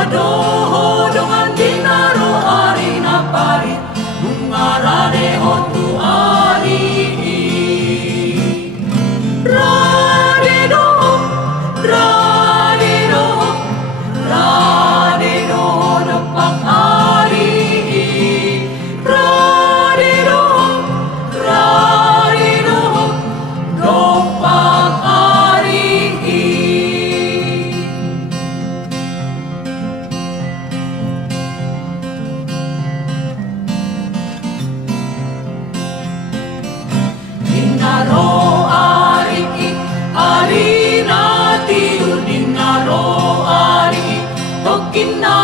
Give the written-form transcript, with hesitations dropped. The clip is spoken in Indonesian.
Adoho dongan dinaro ari na pari mungarane hotu ari radido radido radido depak ari radido radido depak ari dinaro ari ari na tiu dinaro ari tokina